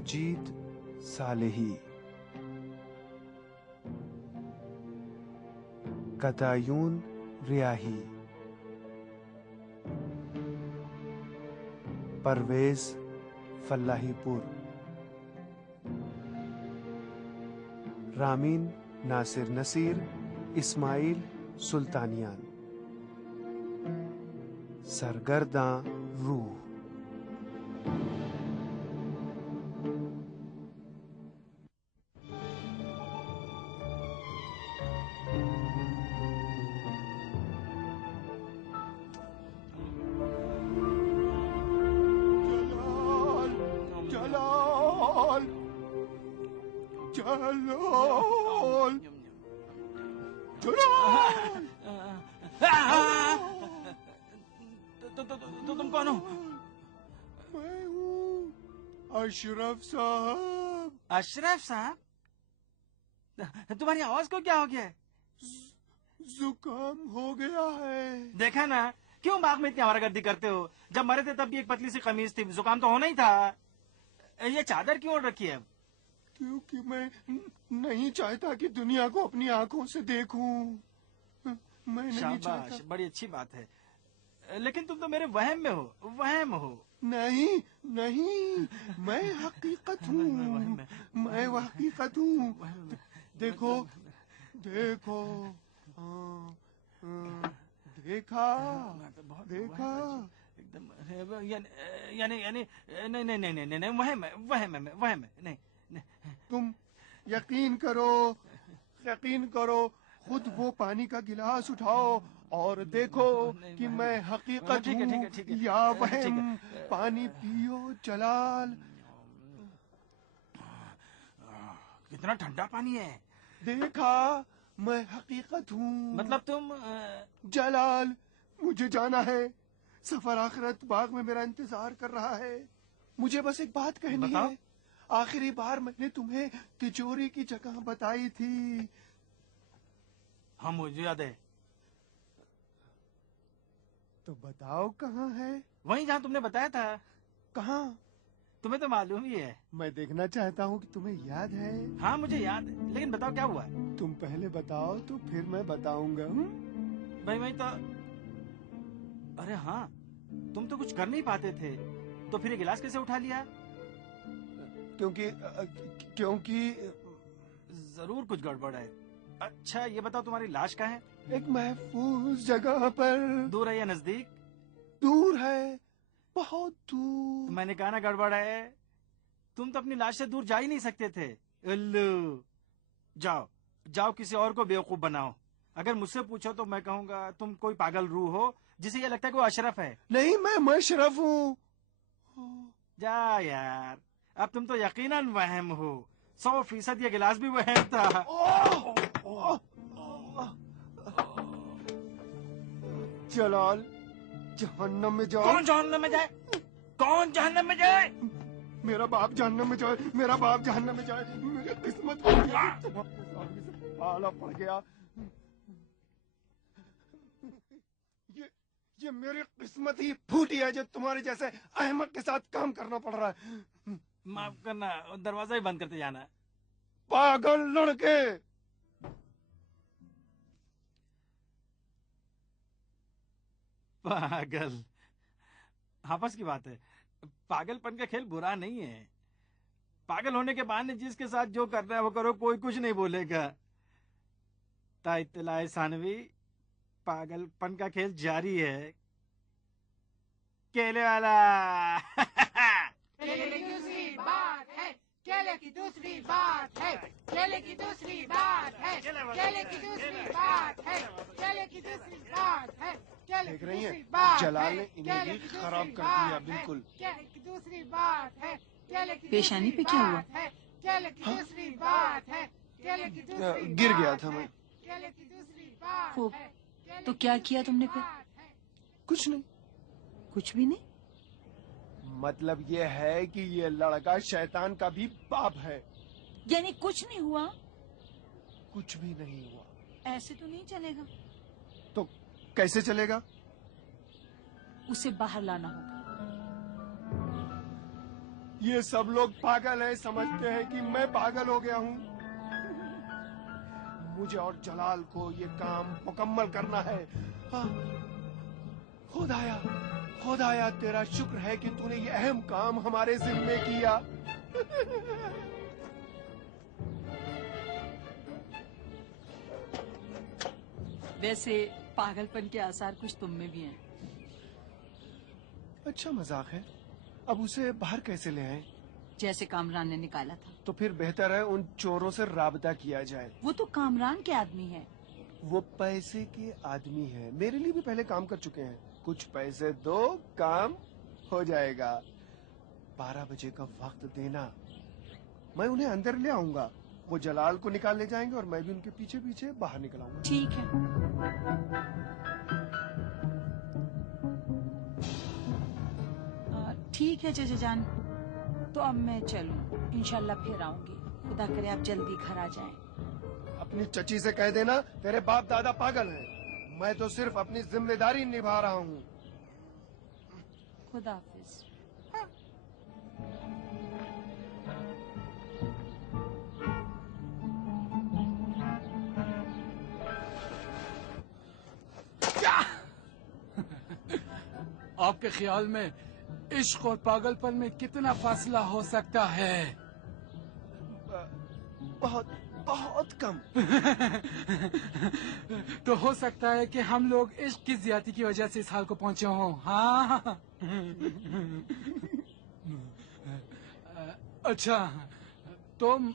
मजीद Salehi, कतायून रियाही, Parvez फल्लाहीपुर, Ramin Nasir Naseer, Ismail सुल्तानियान, सरगर्दां रूह। तो तुम कौन हो? मैं हूँ अशरफ साहब। अशरफ साहब? तुम्हारी आवाज को क्या हो गया है? जुकाम हो गया है। देखा ना, क्यों बाग में इतनी आवारागर्दी करते हो? जब मरे थे तब भी एक पतली सी कमीज थी, जुकाम तो होना ही था। ये चादर क्यों ओढ़ रखी है? क्योंकि मैं नहीं चाहता कि दुनिया को अपनी आंखों से देखूं। मैं नहीं चाहता। बड़ी अच्छी बात है, लेकिन तुम तो मेरे वहम में हो, वहम हो। नहीं नहीं, मैं हकीकत हूँ, मैं हकीकत हूँ। देखो देखो, देखा देखा एकदम। यानी यानी नहीं नहीं नहीं नहीं नहीं, वहम है, वहम है, वहम है। नहीं, तुम यकीन करो, खुद वो पानी का गिलास उठाओ और देखो कि मैं हकीकत हूँ या वहम। पानी पियो जलाल। कितना ठंडा पानी है। देखा, मैं हकीकत हूँ। मतलब तुम जलाल, मुझे जाना है। सफर आखिरत बाग में मेरा इंतजार कर रहा है। मुझे बस एक बात कहनी है। आखिरी बार मैंने तुम्हें तिजोरी की जगह बताई थी। हाँ, मुझे याद है। तो बताओ कहाँ है? वहीं जहाँ तुमने बताया था। कहाँ? तुम्हें तो मालूम ही है। मैं देखना चाहता हूँ कि तुम्हें याद है। हाँ, मुझे याद है, लेकिन बताओ क्या हुआ? तुम पहले बताओ तो फिर मैं बताऊंगा। भाई मैं तो, अरे हाँ, तुम तो कुछ कर नहीं पाते थे, तो फिर ये गिलास कैसे उठा लिया? क्योंकि जरूर कुछ गड़बड़ है। अच्छा ये बताओ, तुम्हारी लाश कहाँ है? एक महफूज जगह पर। दूर है या नजदीक? दूर है, बहुत दूर। मैंने कहा ना गड़बड़ है। तुम तो अपनी लाश से दूर जा ही नहीं सकते थे। उल्लू। जाओ जाओ, किसी और को बेवकूफ बनाओ। अगर मुझसे पूछो तो मैं कहूँगा तुम कोई पागल रूह हो जिसे ये लगता है कि वो अशरफ है। नहीं, मैं अशरफ हूँ। जा यार, अब तुम तो यकीनन वहम हो। 100% ये गिलास भी वहम था। जलाल, जहन्नम में जाओ। कौन जहन्नम में जाए? कौन जहन्नम में जाए? मेरा बाप जहन्नम में जाए, मेरा बाप जहन्नम में जाए। मेरी किस्मत आला पड़ गया। ये मेरी किस्मत ही फूटी है जो तुम्हारे जैसे अहमक के साथ काम करना पड़ रहा है। माफ करना, दरवाजा ही बंद करते जाना। पागल लड़के। पागल, आपस की बात है। पागलपन का खेल बुरा नहीं है। पागल होने के बहाने जिसके साथ जो करना है वो करो, कोई कुछ नहीं बोलेगा। ता इत्तलाए सानवी, पागलपन का खेल जारी है। केले वाला। केले की दूसरी बात है, केले की दूसरी बात है, केले की दूसरी बात है, केले की दूसरी बात है, केले की दूसरी बात है। देख रही हैं, जलाल ने इन्हें भी खराब कर दिया बिल्कुल। केले की दूसरी बात है, केले की पेशानी पे क्या हुआ? केले की दूसरी बात है, केले की दूसरी। गिर गया था मैं। केले की दूसरी बात खूब। है। तो क्या किया तुमने फिर? कुछ नहीं। कुछ भी नहीं? मतलब ये है कि ये लड़का शैतान का भी बाप है। यानी कुछ नहीं हुआ? कुछ भी नहीं हुआ। ऐसे तो नहीं चलेगा। तो कैसे चलेगा? उसे बाहर लाना होगा। ये सब लोग पागल हैं, समझते हैं कि मैं पागल हो गया हूँ। मुझे और जलाल को ये काम मुकम्मल करना है। हाँ, खुदाया, खुदाया तेरा शुक्र है कि तूने ये अहम काम हमारे जिम्मे किया। वैसे पागलपन के आसार कुछ तुम में भी हैं। अच्छा मजाक है। अब उसे बाहर कैसे ले आए? जैसे कामरान ने निकाला था। तो फिर बेहतर है उन चोरों से राबता किया जाए। वो तो कामरान के आदमी है। वो पैसे के आदमी है, मेरे लिए भी पहले काम कर चुके हैं। कुछ पैसे दो, काम हो जाएगा। 12 बजे का वक्त देना, मैं उन्हें अंदर ले आऊंगा। वो जलाल को निकाल ले जाएंगे और मैं भी उनके पीछे पीछे बाहर निकल आऊंगा। ठीक है। ठीक है चाचा जान, तो अब मैं चलूं। इंशाल्लाह फिर आऊंगी। खुदा करे आप जल्दी घर आ जाएं। अपनी चची से कह देना तेरे बाप दादा पागल हैं। मैं तो सिर्फ अपनी जिम्मेदारी निभा रहा हूँ। खुदा हाफिज। आपके ख्याल में इश्क और पागलपन में कितना फासला हो सकता है? बहुत बहुत कम। तो हो सकता है कि हम लोग इश्क की ज्यादती की वजह से इस हाल को पहुंचे हों। हाँ। अच्छा, तुम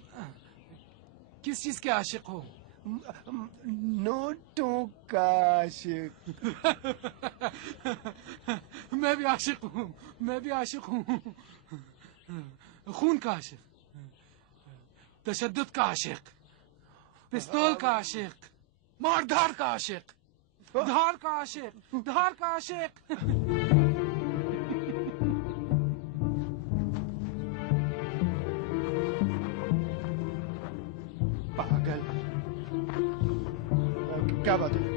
किस चीज के आशिक हो? नोटों का आशिक। मैं भी आशिक हूँ, मैं भी आशिक हूँ। खून का आशिक, तशद्दुद का आशिक, पिस्तौल का आशिक, मारधार का आशिक, धार का आशिक, धार का आशिक। पागल, क्या बात है?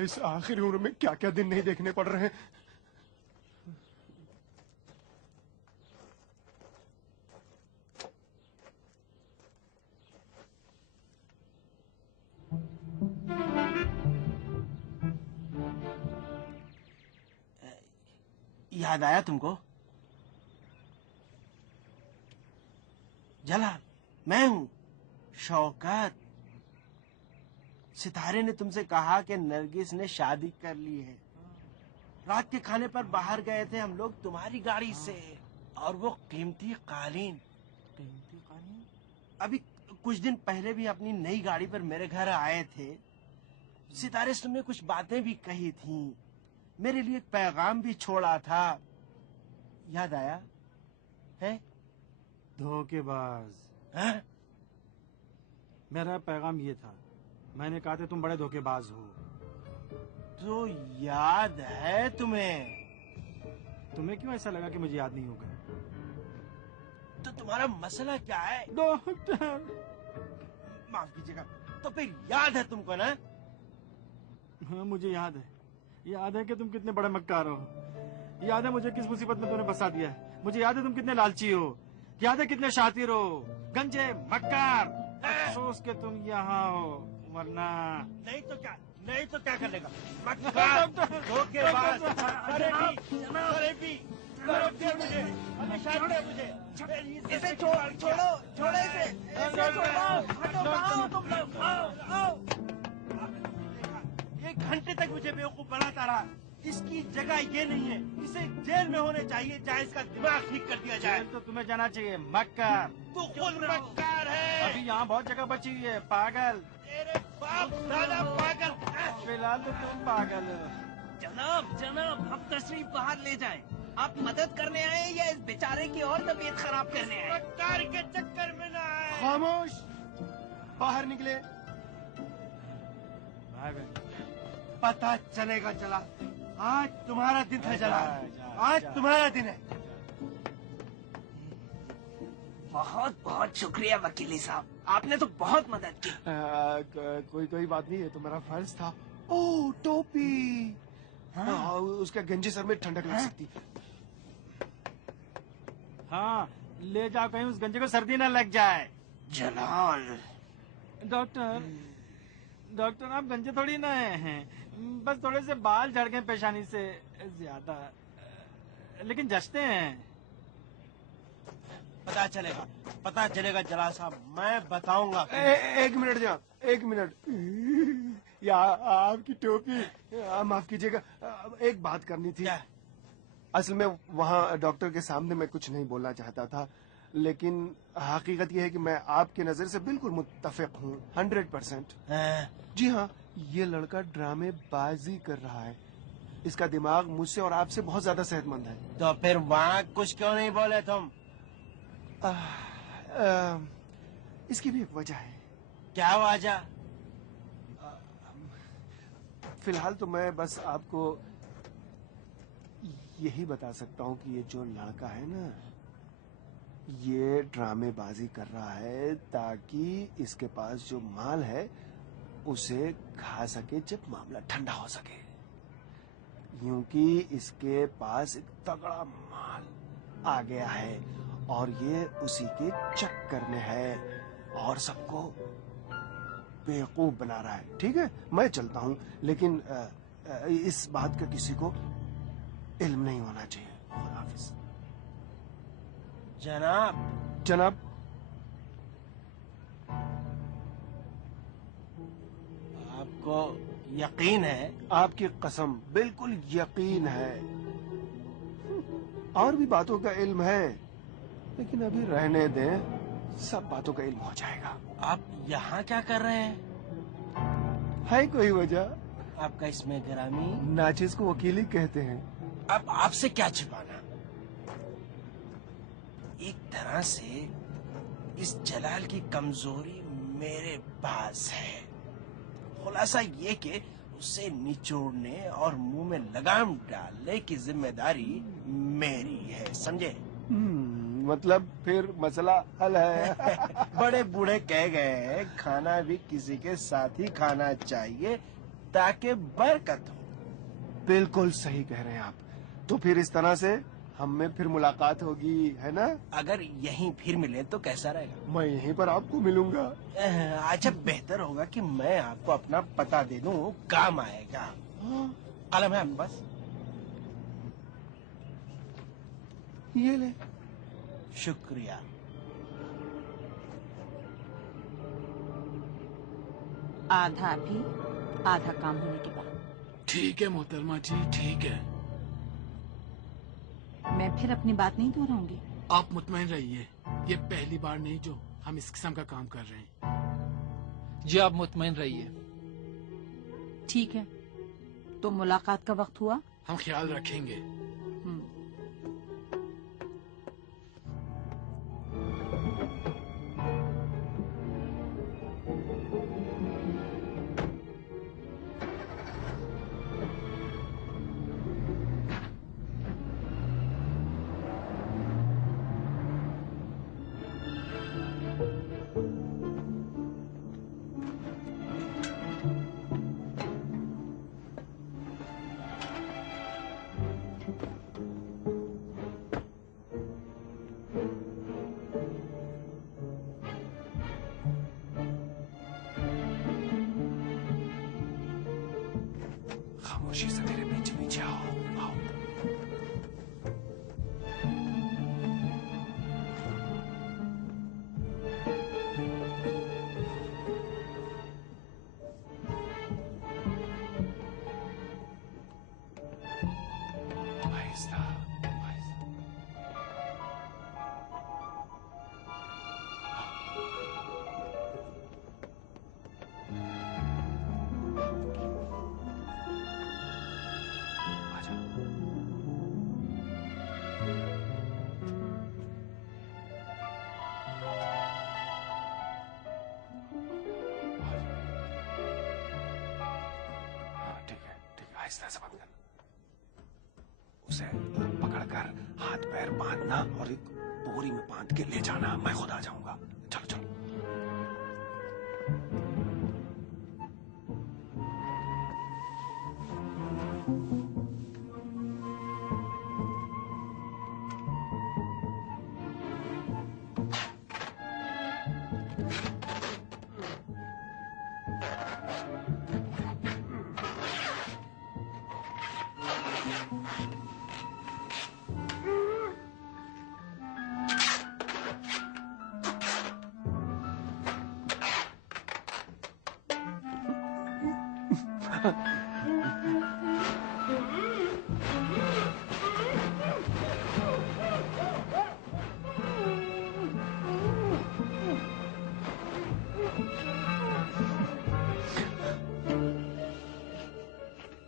इस आखिरी उम्र में क्या क्या दिन नहीं देखने पड़ रहे हैं। याद आया तुमको? जलाल, मैं हूं शौकत। सितारे ने तुमसे कहा कि नरगिस ने शादी कर ली है। रात के खाने पर बाहर गए थे हम लोग तुम्हारी गाड़ी से, और वो कीमती कालीन। अभी कुछ दिन पहले भी अपनी नई गाड़ी पर मेरे घर आए थे। सितारे से तुमने कुछ बातें भी कही थी, मेरे लिए एक पैगाम भी छोड़ा था। याद आया है? धोखेबाज। हाँ? मेरा पैगाम ये था, मैंने कहा था तुम बड़े धोखेबाज हो। तो याद है तुम्हें? तुम्हें क्यों ऐसा लगा कि मुझे याद नहीं होगा? तो तुम्हारा मसला क्या है? डॉक्टर, माफ कीजिएगा। तो फिर याद है तुमको ना? हाँ मुझे याद है। याद है कि तुम कितने बड़े मक्कार हो। याद है मुझे किस मुसीबत में तुमने फंसा दिया है। मुझे याद है तुम कितने लालची हो। याद है कितने शातिर हो, गंजे मक्कार। अफसोस कि तुम यहाँ हो, वरना नहीं तो क्या, नहीं तो क्या कर लेगा? मक्कार, धोखेबाज, फरेबी, मुझे हमेशा मुझे इसे छोड़ो इसे छोड़ो, हटो, आओ तुम लोग, आओ। 1 घंटे तक मुझे बेवकूफ बनाता रहा। इसकी जगह ये नहीं है, इसे जेल में होने चाहिए जहाँ इसका दिमाग ठीक कर दिया जाए। तो तुम्हें जाना चाहिए मक्कार। तू खुद मक्कार है। अभी यहाँ बहुत जगह बची हुई है। पागल, तेरे बाप दादा पागल। फिलहाल तो तुम पागल हो। जनाब, हम तशरीफ बाहर ले जाएं। आप मदद करने आए या इस बेचारे की और तबीयत खराब करने आए? मक्कार के चक्कर में ना आए। खामोश, बाहर निकले। भाई बहन, पता चलेगा जला, आज तुम्हारा दिन है जला, आज तुम्हारा दिन है। बहुत बहुत शुक्रिया वकीली साहब, आपने तो बहुत मदद की। कोई बात नहीं है, तो मेरा फर्ज था। ओह टोपी। हाँ, उसका गंजे सर में ठंडक लग सकती। हाँ, ले जाओ कहीं उस गंजे को सर्दी ना लग जाए। जलाल। डॉक्टर आप गंजे थोड़ी ना हैं, बस थोड़े से बाल झड़ गए पेशानी से ज्यादा, लेकिन जचते हैं। पता चलेगा जलाल साहब, मैं बताऊंगा। एक मिनट जा, एक मिनट। या आपकी टोपी, माफ कीजिएगा, एक बात करनी थी। क्या? असल में वहाँ डॉक्टर के सामने मैं कुछ नहीं बोलना चाहता था, लेकिन हकीकत यह है कि मैं आपके नजर से बिल्कुल मुत्तफिक हूँ, 100%। जी हाँ, ये लड़का ड्रामेबाजी कर रहा है। इसका दिमाग मुझसे और आपसे बहुत ज्यादा सेहतमंद है। तो फिर वहाँ कुछ क्यों नहीं बोले तुम? इसकी भी एक वजह है। क्या वजह? फिलहाल तो मैं बस आपको यही बता सकता हूँ कि ये जो लड़का है ना, ये ड्रामेबाजी कर रहा है ताकि इसके पास जो माल है उसे खा सके जब मामला ठंडा हो सके। यूं कि इसके पास एक तगड़ा माल आ गया है और ये उसी के चक्कर में है और सबको बेवकूफ बना रहा है। ठीक है, मैं चलता हूँ, लेकिन इस बात का किसी को इल्म नहीं होना चाहिए। खुदाफिज। जनाब। आपको यकीन है? आपकी कसम, बिल्कुल यकीन है। और भी बातों का इल्म है, लेकिन अभी रहने दें, सब बातों का इल्म हो जाएगा। आप यहाँ क्या कर रहे हैं? है कोई वजह? आपका इसमें गिरामी? नाचिस को वकीली कहते हैं। अब आपसे क्या छिपाना? एक तरह से इस जलाल की कमजोरी मेरे पास है। खुलासा ये कि उसे निचोड़ने और मुंह में लगाम डालने की जिम्मेदारी मेरी है, समझे? मतलब फिर मसला हल है। बड़े बूढ़े कह गए हैं, खाना भी किसी के साथ ही खाना चाहिए ताकि बरकत हो। बिल्कुल सही कह रहे हैं आप। तो फिर इस तरह से हम में फिर मुलाकात होगी, है ना? अगर यहीं फिर मिले तो कैसा रहेगा? मैं यहीं पर आपको मिलूंगा। अच्छा, बेहतर होगा कि मैं आपको अपना पता दे दूं, काम आएगा। कलम है आपके पास? ये ले। शुक्रिया। आधा भी आधा काम होने के बाद। ठीक है मोहतरमा जी, ठीक है। मैं फिर अपनी बात नहीं दोहराऊंगी। आप मुतमईन रहिए, ये पहली बार नहीं जो हम इस किस्म का काम कर रहे हैं। जी आप मुतमईन रहिए। ठीक है, तो मुलाकात का वक्त हुआ? हम ख्याल रखेंगे। खामोशी से मेरे पीछे पीछे आओ। आहिस्ता, आहिस्ता। आजा। हाँ ठीक है, आहिस्ता से बंद कर। उसे पकड़ कर हाथ पैर बांधना और एक बोरी में बांध के ले जाना, मैं खुद आ जाऊंगा। चलो चलो।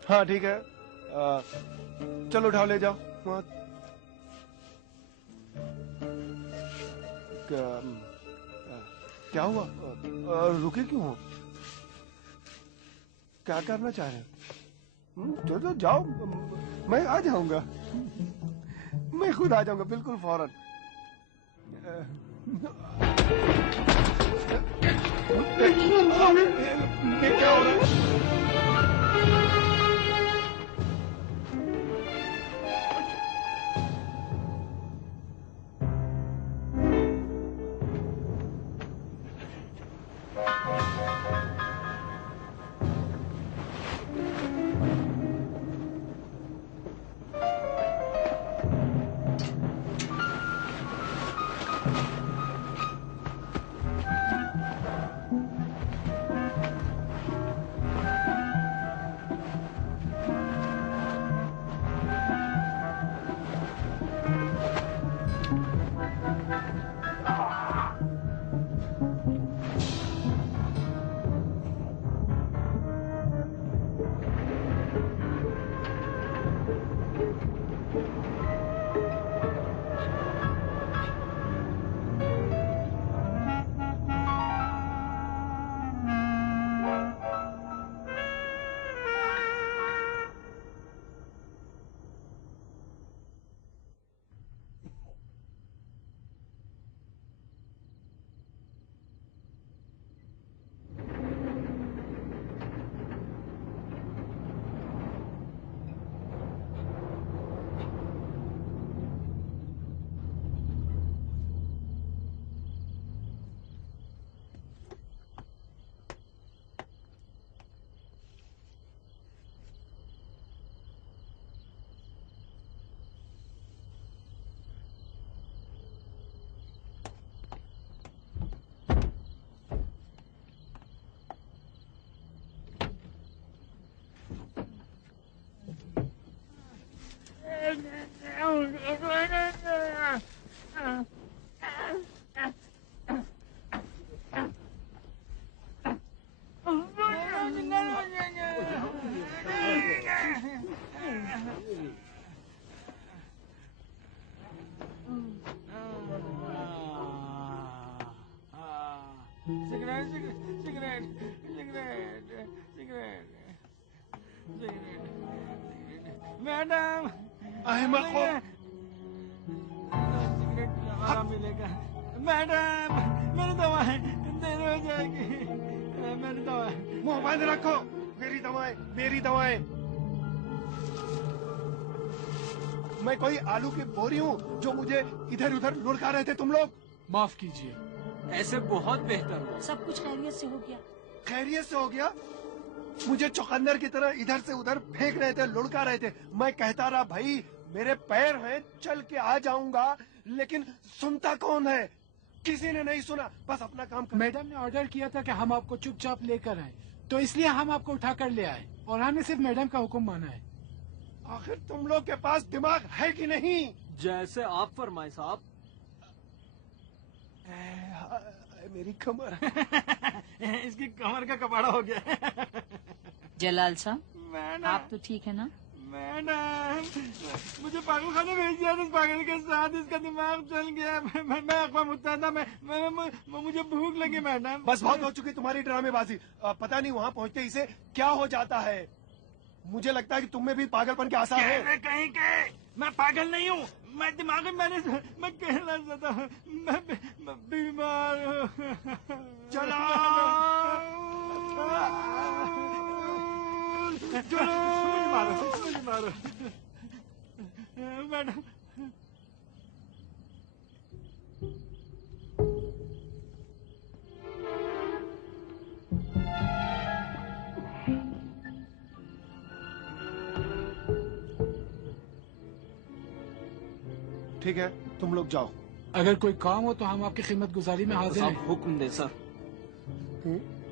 हाँ ठीक है, चलो उठाओ ले जाओ वहाँ। क्या हुआ? रुके क्यों हो? क्या करना चाह रहे हो? चलो जाओ, मैं आ जाऊंगा, मैं खुद आ जाऊंगा बिल्कुल फौरन। ये क्या हो रहा है? मैडम, अहमद को सिगरेट कहाँ मिलेगा? मैडम, मेरी दवाएं देर हो जाएगी, मेरी दवाएं। मुंह बंद रखो, मेरी दवाएं, मेरी दवाएं। मैं कोई आलू की बोरी हूँ जो मुझे इधर उधर लुढ़का रहे थे तुम लोग? माफ कीजिए। ऐसे बहुत बेहतर हुआ। सब कुछ खैरियत से हो गया। खैरियत से हो गया? मुझे चौकन्नर की तरह इधर से उधर फेंक रहे थे, लुढ़का रहे थे। मैं कहता रहा भाई मेरे पैर हैं, चल के आ जाऊंगा, लेकिन सुनता कौन है? किसी ने नहीं सुना, बस अपना काम कर। मैडम ने ऑर्डर किया था कि हम आपको चुपचाप लेकर आए, तो इसलिए हम आपको उठाकर ले आए और हमने सिर्फ मैडम का हुक्म माना है। आखिर तुम लोग के पास दिमाग है कि नहीं? जैसे आप फरमाए साहब। मेरी कमर इसकी कमर का कपड़ा हो गया। जलाल साहब, मैडम, आप तो ठीक है ना? मैडम, मुझे पागल खाने भेज दिया इस पागल के साथ, इसका दिमाग चल गया। मैं अक़वाम मुत्तहिदा में मुझे भूख लगी मैडम। बस बहुत हो चुकी तुम्हारी ड्रामेबाजी। पता नहीं वहाँ पहुँचते इसे क्या हो जाता है। मुझे लगता है कि तुम में भी पागलपन के आसार है। कहने कहीं के मैं पागल नहीं हूँ, मैं दिमाग में मैं कहना चाहता हूँ, मैं बीमार हूँ। चलो मुझे मारो मैडम। ठीक है, तुम लोग जाओ। अगर कोई काम हो तो हम आपकी खिदमत गुजारी में हाजिर हैं। हुक्म दे सर।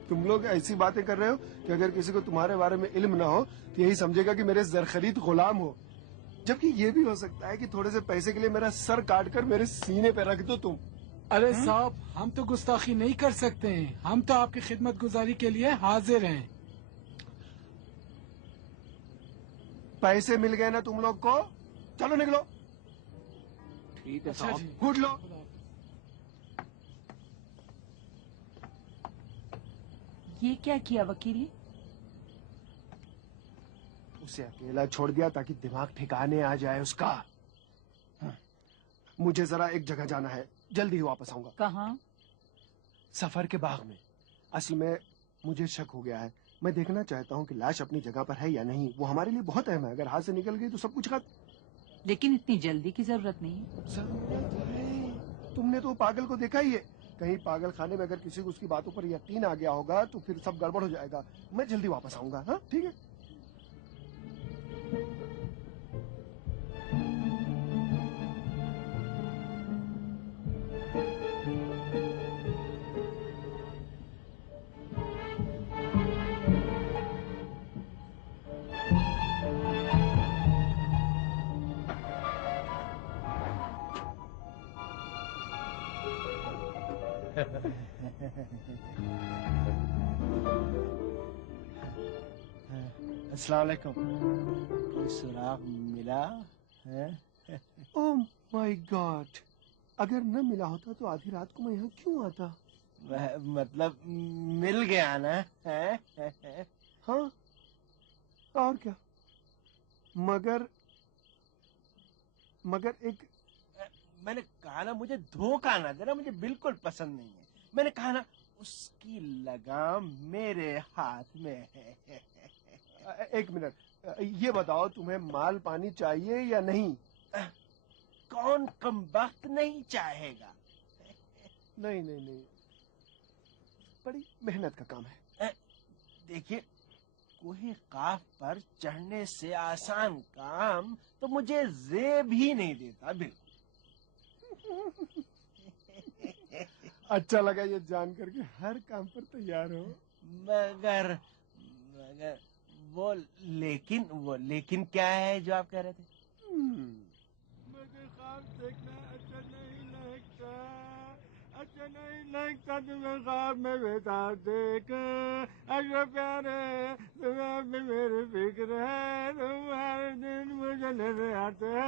तुम लोग ऐसी बातें कर रहे हो कि अगर किसी को तुम्हारे बारे में इल्म ना हो तो यही समझेगा कि मेरे जरखरीद गुलाम हो, जबकि ये भी हो सकता है कि थोड़े से पैसे के लिए मेरा सर काट कर मेरे सीने पे रख दो तुम। अरे साहब, हम तो गुस्ताखी नहीं कर सकते हैं, हम तो आपकी खिदमत गुजारी के लिए हाजिर हैं। पैसे मिल गए ना तुम लोग को, चलो निकलो। ठीक है अच्छा साहब। जी। घूट लो। ये क्या किया वकीली? उसे अकेला छोड़ दिया ताकि दिमाग ठिकाने आ जाए उसका। मुझे जरा एक जगह जाना है, जल्दी ही वापस आऊंगा। कहाँ? सफर के बाग में। असल में मुझे शक हो गया है, मैं देखना चाहता हूँ कि लाश अपनी जगह पर है या नहीं। वो हमारे लिए बहुत अहम है, अगर हाथ से निकल गई तो सब कुछ खत्म। लेकिन इतनी जल्दी की जरूरत नहीं है। जरूरत है। तुमने तो पागल को देखा ही है, कहीं पागल खाने में अगर किसी को उसकी बातों पर यकीन आ गया होगा तो फिर सब गड़बड़ हो जाएगा। मैं जल्दी वापस आऊंगा। हाँ ठीक है। अस्सलाम वालेकुम। कोई सुराग मिला है? ओह माय गॉड, अगर न मिला होता तो आधी रात को मैं यहाँ क्यों आता? मतलब मिल गया ना है? हाँ और क्या, मगर एक मैंने कहा ना मुझे धोखा ना देना, मुझे बिल्कुल पसंद नहीं है। मैंने कहा ना उसकी लगाम मेरे हाथ में है। एक मिनट, ये बताओ तुम्हें माल पानी चाहिए या नहीं? कौन कमबख्त नहीं चाहेगा? नहीं नहीं नहीं, बड़ी मेहनत का काम है। देखिए, कोई काफ पर चढ़ने से आसान काम तो मुझे जेब ही नहीं देता बिल्कुल। अच्छा लगा ये जान करके हर काम पर तैयार हो। मगर वो लेकिन क्या है जो आप कह रहे थे? मुझे ख्वाब देखना अच्छा नहीं लगता, अच्छा नहीं लगता तुम्हें ख्वाब में बेटा देख। अच्छा प्यारे तुम्हें भी मेरी फिक्र है, तुम हर दिन मुझे नजर आते हो।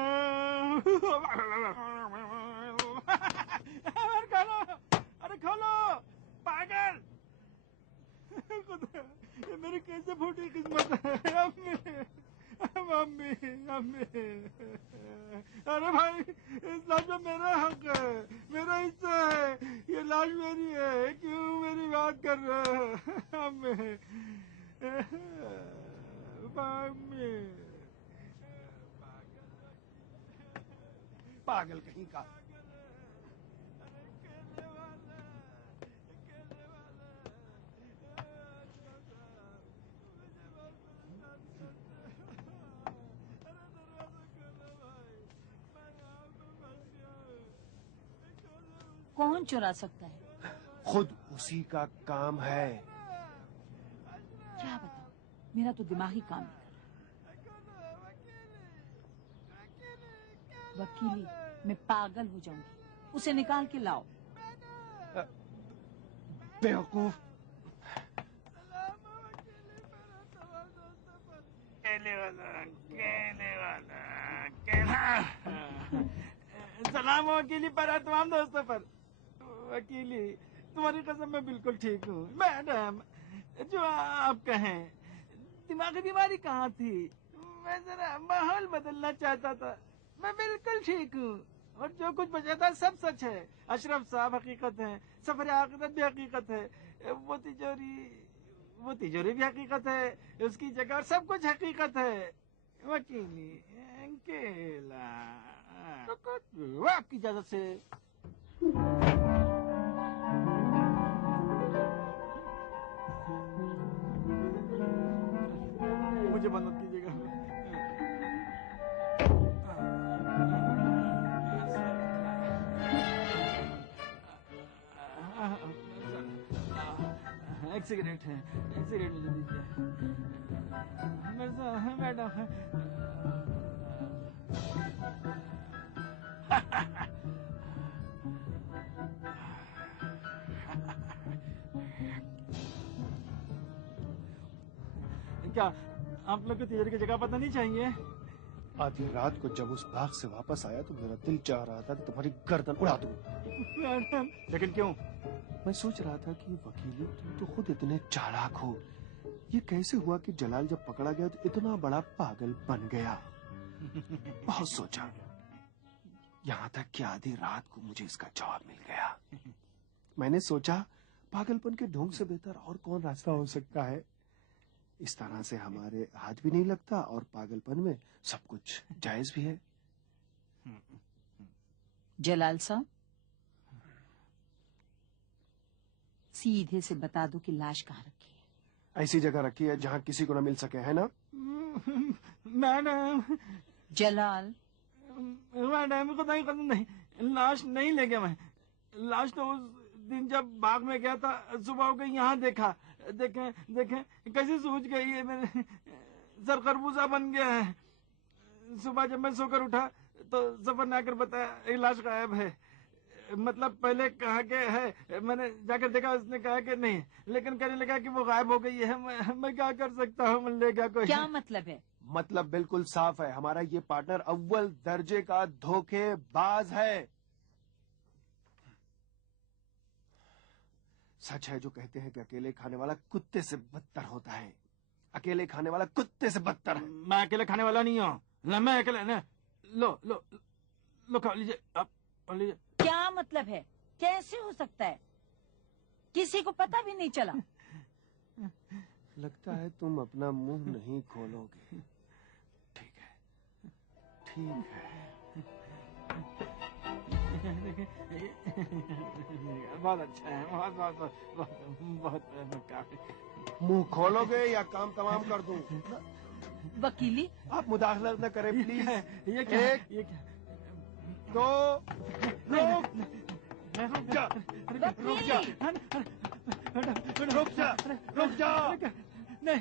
अरे खोलो, अरे खोलो पागल। खुदा, ये मेरी कैसे फूटी किस्मत है। मम्मी मम्मी, अरे भाई इस लाश में मेरा हक है, मेरा हिस्सा है, ये लाश मेरी है, क्यों मेरी बात कर रहे हो? Mummy mummy. पागल कहीं का। कौन चुरा सकता है? खुद उसी का काम है। क्या बताऊं, मेरा तो दिमाग ही काम नहीं कर रहा। वकीली, मैं पागल हो जाऊंगी, उसे निकाल के लाओ। बेवकूफ। सलाम वकीली पर, तमाम दोस्तों पर। वकीली, तुम्हारी कसम मैं बिल्कुल ठीक हूँ। मैडम, जो आप कहें, दिमागी बीमारी कहाँ थी। मैं जरा माहौल बदलना चाहता था। मैं बिल्कुल ठीक हूँ और जो कुछ बचा था सब सच है। अशरफ साहब हकीकत है, सफर आखिरत भी हकीकत है, वो तिजोरी भी हकीकत है, उसकी जगह और सब कुछ हकीकत है। वकीली अकेला आपकी इजाजत से। मुझे बंद मत कीजिएगा। एक सिगरेट है, एक सिगरेट मुझे दीजिए। मैडम क्या आप लोग को तिजोरी की जगह पता नहीं चाहिए? आधी रात को जब उस बाग से वापस आया तो मेरा दिल चाह रहा था कि तुम्हारी गर्दन उड़ा दूं। मैडम लेकिन क्यों? मैं सोच रहा था कि वकीली तुम तो खुद इतने चालाक हो, ये कैसे हुआ कि जलाल जब पकड़ा गया तो इतना बड़ा पागल बन गया। बहुत सोचा, यहाँ तक कि आधी रात को मुझे इसका जवाब मिल गया। मैंने सोचा पागलपन के ढोंग से बेहतर और कौन रास्ता हो सकता है। इस तरह से हमारे हाथ भी नहीं लगता और पागलपन में सब कुछ जायज भी है। जलाल साहब, सीधे से बता दो कि लाश कहाँ रखी है। ऐसी जगह रखी है जहाँ किसी को न मिल सके, है ना? मैडम जलाल, मैडम खुदा की कसम नहीं, लाश नहीं ले गया मैं। लाश तो उस दिन जब बाग में गया था सुबह हो गई, यहाँ देखा। देखें देखें कैसे सूझ गई है, मेरे सर खरबूजा बन गया है। सुबह जब मैं सोकर उठा तो सफर ने आकर बताया लाश गायब है। मतलब पहले कहा के है, मैंने जाकर देखा, उसने कहा कि नहीं, लेकिन कहने लगा कि वो गायब हो गई है। मैं क्या कर सकता हूँ? मैं ले गया कोई। क्या मतलब है? मतलब बिल्कुल साफ है, हमारा ये पार्टनर अव्वल दर्जे का धोखेबाज है। सच है जो कहते हैं कि अकेले खाने वाला कुत्ते से बदतर होता है। अकेले खाने वाला कुत्ते से बदतर है। मैं अकेले खाने वाला नहीं हूँ ना, मैं अकेले ना। लो लो लो खा लीजिए, आप खा लीजिए। क्या मतलब है? कैसे हो सकता है? किसी को पता भी नहीं चला। लगता है तुम अपना मुंह नहीं खोलोगे। ठीक है, ठीक है। बहुत अच्छा है, बहुत बहुत बहुत बहुत काफी। मुंह खोलोगे या काम तमाम कर दूं? वकीली, आप मुदाखलत न करें प्लीज। ये क्या? एक, ये क्या? दो, रुक जा, रुक जा, रुक जा, रुक जा। नहीं